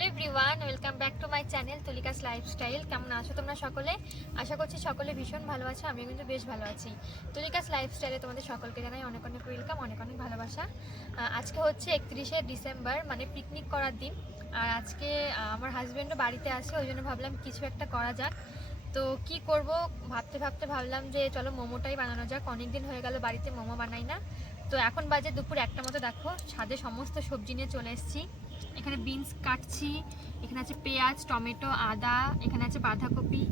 Hello everyone, welcome back to my channel Tulika's lifestyle. কেমন আছো তোমরা সকলে? আশা করছি সকলে ভীষণ ভালো আছো, আমিও কিন্তু বেশ ভালো আছি। তুলিকাস লাইফস্টাইলে তোমাদের সকলকে জানাই অনেক অনেক ওয়েলকাম, অনেক অনেক ভালোবাসা। আজকে হচ্ছে একত্রিশে ডিসেম্বর মানে পিকনিক করার দিন। আর আজকে আমার হাজব্যান্ডও বাড়িতে আছে, ওই জন্য ভাবলাম কিছু একটা করা যাক। তো কি করব? ভাবতে ভাবতে ভাবলাম যে চলো মোমোটাই বানানো যাক। অনেক দিন হয়ে গেল বাড়িতে মোমো বানাই না। তো এখন বাজে দুপুর একটা মতো, দেখো, ছাদে সমস্ত সবজি নিয়ে চলে এসেছি। এখানে বিনস কাটছি, এখানে আছে পেঁয়াজ, টমেটো, আদা, এখানে আছে বাঁধাকপি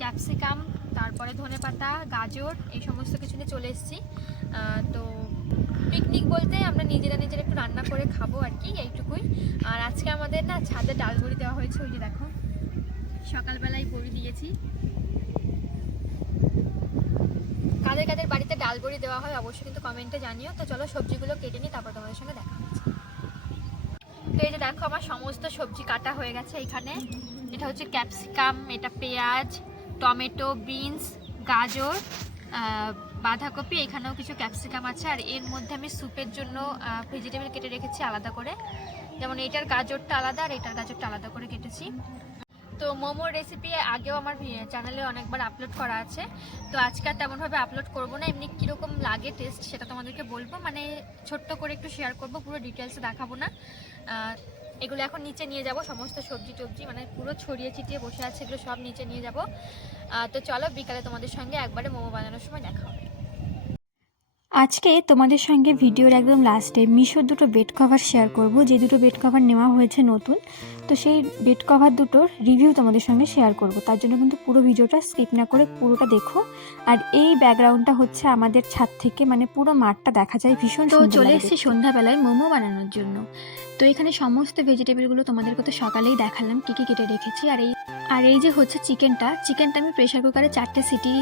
ক্যাপসিকাম, তারপরে ধনেপাতা, গাজর, এই সমস্ত কিছু নিয়ে চলে এসেছি। তো পিকনিক বলতে আমরা নিজেরা নিজেরা একটু রান্না করে খাব আর কি, এইটুকুই। আর আজকে আমাদের না ছাদে ডাল বড়ি দেওয়া হয়েছে, ওই যে দেখো। সকালবেলায় বড়ি দিয়েছি। কাদের কাদের বাড়িতে ডাল বড়ি দেওয়া হয় অবশ্যই কিন্তু কমেন্টে জানিও। তো চলো সবজিগুলো কেটে নিই, তারপর তোমাদের সঙ্গে দেখা তো এই যে দেখো আমার সমস্ত সবজি কাটা হয়ে গেছে এখানে। এটা হচ্ছে ক্যাপসিকাম, এটা পেঁয়াজ, টমেটো, বিনস, গাজর বাঁধাকপি, এখানেও কিছু ক্যাপসিকাম আছে। আর এর মধ্যে আমি স্যুপের জন্য ভেজিটেবল কেটে রেখেছি আলাদা করে। যেমন এটার গাজরটা আলাদা আর এটার গাজরটা আলাদা করে কেটেছি। তো মোমোর রেসিপি আগেও আমার চ্যানেলে অনেকবার আপলোড করা আছে। তো আজকে আর তেমনভাবে আপলোড করব না, এমনি কীরকম লাগে টেস্ট সেটা তোমাদেরকে বলব। মানে ছোট্ট করে একটু শেয়ার করব, পুরো ডিটেলসে দেখাবো না। এগুলো এখন নিচে নিয়ে যাব, সমস্ত সবজি টবজি মানে পুরো ছড়িয়ে ছিটিয়ে বসে আছে, এগুলো সব নিচে নিয়ে যাব। তো চলো বিকালে তোমাদের সঙ্গে একবারে মোমো বানানোর সময় দেখা হবে। আজকে তোমাদের সঙ্গে ভিডিওর একদম লাস্টে মিশোর দুটো বেড কভার শেয়ার করব। যে দুটো বেড কভার নেওয়া হয়েছে নতুন তো সেই বেড কভার দুটোর রিভিউ তোমাদের সঙ্গে শেয়ার করব। তার জন্য কিন্তু পুরো ভিডিওটা স্কিপ না করে পুরোটা দেখো। আর এই ব্যাকগ্রাউন্ডটা হচ্ছে আমাদের ছাদ থেকে মানে পুরো মাঠটা দেখা যায় ভীষণ তো চলে এসেছি সন্ধ্যাবেলায় মোমো বানানোর জন্য। তো এখানে সমস্ত ভেজিটেবলগুলো তোমাদেরকে তো সকালেই দেখালাম কী কী কেটে রেখেছি। আর এই আর এই যে হচ্ছে চিকেনটা চিকেনটা আমি প্রেশার কুকারে চারটে সিটি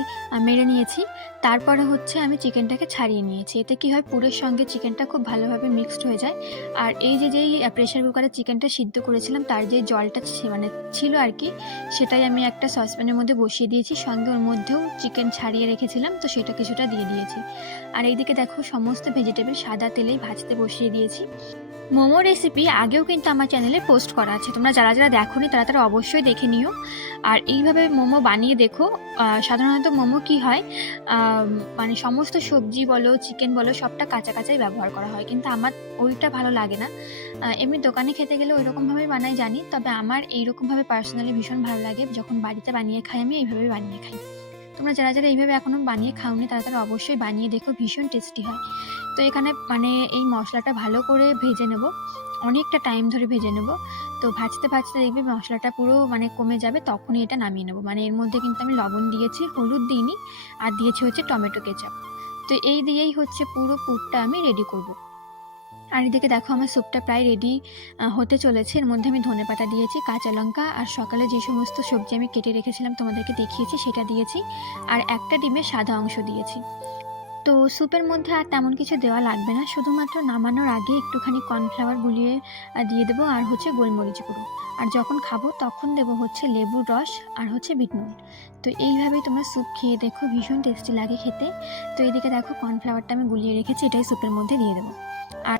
মেরে নিয়েছি। তারপরে হচ্ছে আমি চিকেনটাকে ছাড়িয়ে নিয়েছি। এতে কি হয় পুরের সঙ্গে চিকেনটা খুব ভালোভাবে মিক্সড হয়ে যায়। আর এই যে যেই প্রেশার কুকারে চিকেনটা সিদ্ধ করেছিলাম তার যে জলটা মানে ছিল আর কি, সেটাই আমি একটা সসপ্যানের মধ্যে বসিয়ে দিয়েছি। সঙ্গে ওর মধ্যেও চিকেন ছাড়িয়ে রেখেছিলাম, তো সেটা কিছুটা দিয়ে দিয়েছি। আর এইদিকে দেখো, সমস্ত ভেজিটেবল সাদা তেলেই ভাজতে বসিয়ে দিয়েছি। মোমো রেসিপি আগেও কিন্তু আমার চ্যানেলে পোস্ট করা আছে। তোমরা যারা যারা দেখোনি, তারা তারা অবশ্যই দেখে নিও। আর এইভাবে মোমো বানিয়ে দেখো সাধারণত মোমো কি হয় মানে সমস্ত সবজি বলো চিকেন বলো, সবটা কাঁচা কাঁচাই ব্যবহার করা হয়। কিন্তু আমার ওইটা ভালো লাগে না। এমনি দোকানে খেতে গেলে ওই রকমভাবেই বানাই জানি, তবে আমার এইরকমভাবে পার্সোনালি ভীষণ ভালো লাগে। যখন বাড়িতে বানিয়ে খাই, আমি এইভাবে বানিয়ে খাই। তোমরা যারা যারা এইভাবে এখনও বানিয়ে খাওনি, তারা তারা অবশ্যই বানিয়ে দেখো, ভীষণ টেস্টি হয়। তো এখানে মানে এই মশলাটা ভালো করে ভেজে নেব। অনেকটা টাইম ধরে ভেজে নেব। তো ভাজতে ভাজতে দেখবে মশলাটা পুরো মানে কমে যাবে, তখনই এটা নামিয়ে নেব। মানে এর মধ্যে কিন্তু আমি লবণ দিয়েছি, হলুদ দিইনি, আর দিয়েছি হচ্ছে টমেটো কেচাপ। তো এই দিয়েই হচ্ছে পুরো পুরটা আমি রেডি করব। আর এদিকে দেখো আমার স্যুপটা প্রায় রেডি হতে চলেছে। এর মধ্যে আমি ধনেপাতা দিয়েছি, কাঁচা লঙ্কা, আর সকালে যে সমস্ত সবজি আমি কেটে রেখেছিলাম তোমাদেরকে দেখিয়েছি, সেটা দিয়েছি। আর একটা ডিমের সাদা অংশ দিয়েছি। তো স্যুপের মধ্যে আর তেমন কিছু দেওয়া লাগবে না। শুধুমাত্র নামানোর আগে একটুখানি কর্নফ্লাওয়ার গুলিয়ে দিয়ে দেবো আর হচ্ছে গোলমরিচ গুঁড়ো। আর যখন খাব তখন দেবো হচ্ছে লেবুর রস আর হচ্ছে বিট নুন তো এইভাবেই তোমরা স্যুপ খেয়ে দেখো, ভীষণ টেস্টি লাগে খেতে। তো এইদিকে দেখো কর্নফ্লাওয়ারটা আমি গুলিয়ে রেখেছি, এটাই স্যুপের মধ্যে দিয়ে দেবো। আর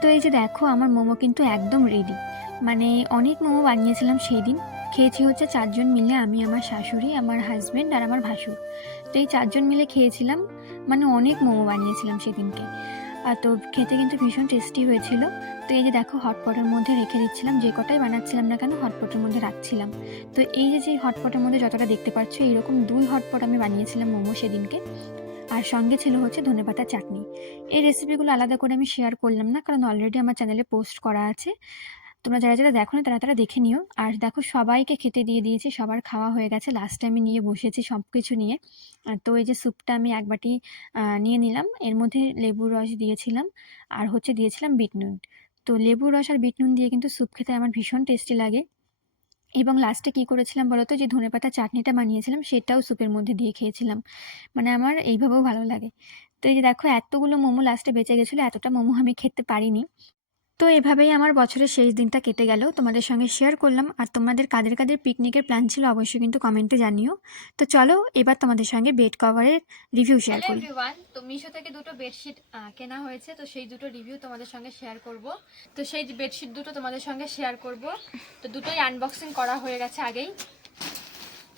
তো এই যে দেখো আমার মোমো কিন্তু একদম রেডি মানে অনেক মোমো বানিয়েছিলাম সেই দিন। খেয়েছি হচ্ছে চারজন মিলে আমি, আমার শাশুড়ি, আমার হাজব্যান্ড আর আমার ভাসুর। তো এই চারজন মিলে খেয়েছিলাম মানে অনেক মোমো বানিয়েছিলাম সেদিনকে। আর তো খেতে কিন্তু ভীষণ টেস্টি হয়েছিল। তো এই যে দেখো হটপটের মধ্যে রেখে দিচ্ছিলাম, যে কটাই বানাচ্ছিলাম না কেন হটপটের মধ্যে রাখছিলাম। তো এই যে যে হটপটের মধ্যে যতটা দেখতে পাচ্ছ এইরকম দুই হটপট আমি বানিয়েছিলাম মোমো সেদিনকে। আর সঙ্গে ছিল হচ্ছে ধনেপাতার চাটনি। এই রেসিপিগুলো আলাদা করে আমি শেয়ার করলাম না, কারণ অলরেডি আমার চ্যানেলে পোস্ট করা আছে। তোমরা যারা যারা দেখো না তারা তারা দেখে নিও। আর দেখো, সবাইকে খেতে দিয়ে দিয়েছি, সবার খাওয়া হয়ে গেছে। লাস্টে আমি নিয়ে বসেছি সব কিছু নিয়ে তো এই যে স্যুপটা আমি এক বাটি নিয়ে নিলাম। এর মধ্যে লেবুর রস দিয়েছিলাম। আর হচ্ছে দিয়েছিলাম বিট নুন তো লেবুর রস আর বিট নুন দিয়ে কিন্তু স্যুপ খেতে আমার ভীষণ টেস্টি লাগে। এবং লাস্টে কি করেছিলাম বলতো যে ধনেপাতা চাটনিটা বানিয়েছিলাম, সেটাও স্যুপের মধ্যে দিয়ে খেয়েছিলাম। মানে আমার এইভাবেও ভালো লাগে। তো এই যে দেখো, এতগুলো মোমো লাস্টে বেঁচে গেছিল, এতটা মোমো আমি খেতে পারিনি। তো এভাবেই আমার বছরের শেষ দিনটা কেটে গেল। তোমাদের সঙ্গে শেয়ার করলাম। আর তোমাদের কাদের কাদের পিকনিকের প্ল্যান ছিল অবশ্যই কিন্তু কমেন্টে জানিও। তো চলো এবার তোমাদের সঙ্গে বেড কভারের রিভিউ শেয়ার করি। তো মিশো থেকে দুটো বেডশিট কেনা হয়েছে? তো সেই দুটো রিভিউ তোমাদের সঙ্গে শেয়ার করব। তো সেই বেডশিট দুটো তোমাদের সঙ্গে শেয়ার করব। তো দুটোই আনবক্সিং করা হয়ে গেছে আগেই।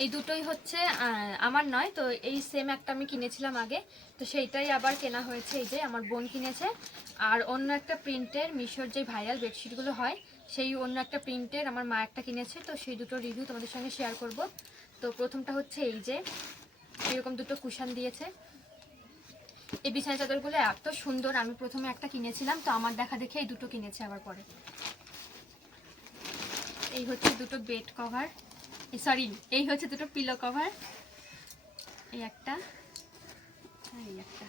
এই দুটোই হচ্ছে আমার নয়। তো এই সেম একটা আমি কিনেছিলাম আগে। তো সেইটাই আবার কেনা হয়েছে। এই যে আমার বোন কিনেছে। আর অন্য একটা প্রিন্টের মিশোর যে ভাইরাল বেডশিটগুলো হয়, সেই অন্য একটা প্রিন্টের আমার মা একটা কিনেছে। তো সেই দুটো রিভিউ তোমাদের সঙ্গে শেয়ার করব। তো প্রথমটা হচ্ছে এই যে, এরকম দুটো কুশান দিয়েছে। এই বিছানা চাদরগুলো এত সুন্দর। আমি প্রথমে একটা কিনেছিলাম। তো আমার দেখা দেখে এই দুটো কিনেছে আবার পরে। এই হচ্ছে দুটো বেড কভার সরি এই হচ্ছে দুটো পিলো কভার এই একটা এই একটা।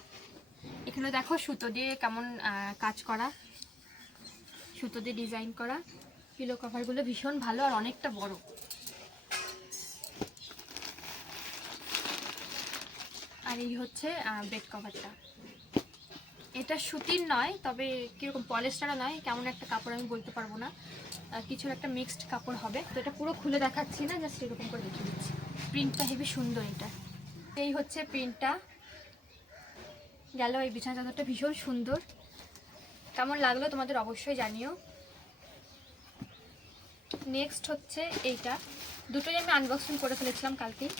এখানে দেখো সুতো দিয়ে কেমন কাজ করা, সুতো দিয়ে ডিজাইন করা। পিলো কভারগুলো ভীষণ ভালো আর অনেকটা বড়। আর এই হচ্ছে বেড কভারটা এটা সুতির নয়, তবে কীরকম পলেস্টারও নয়, কেমন একটা কাপড় আমি বলতে পারব না। কিছুর একটা মিক্সড কাপড় হবে। তো এটা পুরো খুলে দেখাচ্ছি না জাস্ট এরকম করে দেখিয়ে দিচ্ছি। প্রিন্টটা হেভি সুন্দর এটা। এই হচ্ছে প্রিন্টটা গেল, এই বিছানা চাদরটা ভীষণ সুন্দর। কেমন লাগল তোমাদের অবশ্যই জানিও। নেক্সট হচ্ছে এইটা। দুটোই আমি আনবক্সিং করে ফেলেছিলাম কালকেই।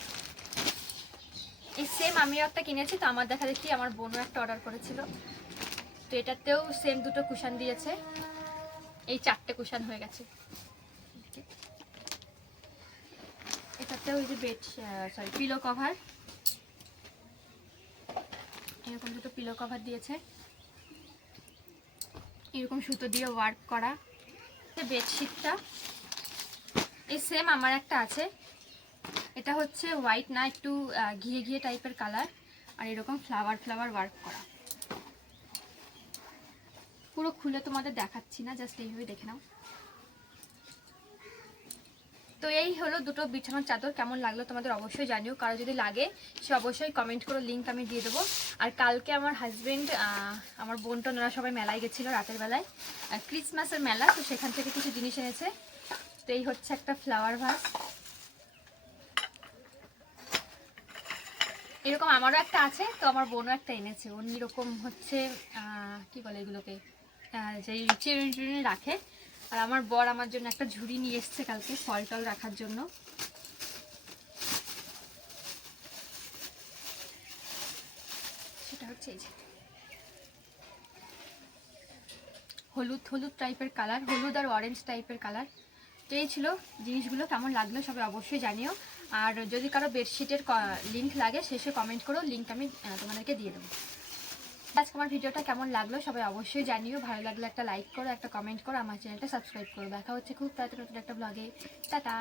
এই সেম আমিও একটা কিনেছি, তো আমার দেখা দেখি আমার বোনও একটা অর্ডার করেছিল। তো এটাতেও সেম দুটো কুশান দিয়েছে। এই চারটে কুশান হয়ে গেছে। এটাতেও ওই যে বেড সরি পিলো কভার এরকম দুটো পিলো কভার দিয়েছে। এরকম সুতো দিয়ে ওয়ার্ক করা। বেডশিটটা এই সেম আমার একটা আছে। এটা হচ্ছে হোয়াইট না, একটু ঘিয়ে ঘিয়ে টাইপের কালার আর এরকম ফ্লাওয়ার ফ্লাওয়ার ওয়ার্ক করা। পুরো খুলে তোমাদের দেখাচ্ছি না জাস্ট এইভাবে দেখে নাও। তো এই হলো দুটো বিছানার চাদর, কেমন লাগল তোমাদের অবশ্যই জানিও। কারও যদি লাগে, সে অবশ্যই কমেন্ট করো লিঙ্ক আমি দিয়ে দেবো। আর কালকে আমার হাজবেন্ড আমার বোন টোনরা সবাই মেলায় গেছিল রাতের বেলায়। ক্রিসমাসের মেলা, তো সেখান থেকে কিছু জিনিস এনেছে। তো এই হচ্ছে একটা ফ্লাওয়ার ভাস এরকম আমারও একটা আছে, তো আমার বোনও একটা এনেছে। উনি এরকম হচ্ছে কি বলে এগুলোকে? যে চিরুনি চিরুনি রাখে। আর আমার বর আমার জন্য একটা ঝুড়ি নিয়ে এসছে কালকে, ফল টল রাখার জন্য। সেটা হচ্ছে এই যে। হলুদ হলুদ টাইপের কালার হলুদ আর অরেঞ্জ টাইপের কালার তো এই ছিল জিনিসগুলো, কেমন লাগল সবাই অবশ্যই জানিও। আর যদি কারও বেডশিটের লিঙ্ক লাগে, শেষে কমেন্ট করো লিঙ্ক আমি তোমাদেরকে দিয়ে দেবো। আজকে আমার ভিডিওটা কেমন লাগল সবাই অবশ্যই জানিও। ভালো লাগলে একটা লাইক করো, একটা কমেন্ট করো, আমার চ্যানেলটা সাবস্ক্রাইব করো। দেখা হচ্ছে খুব তাড়াতাড়ি নতুন একটা ব্লগে টাটা!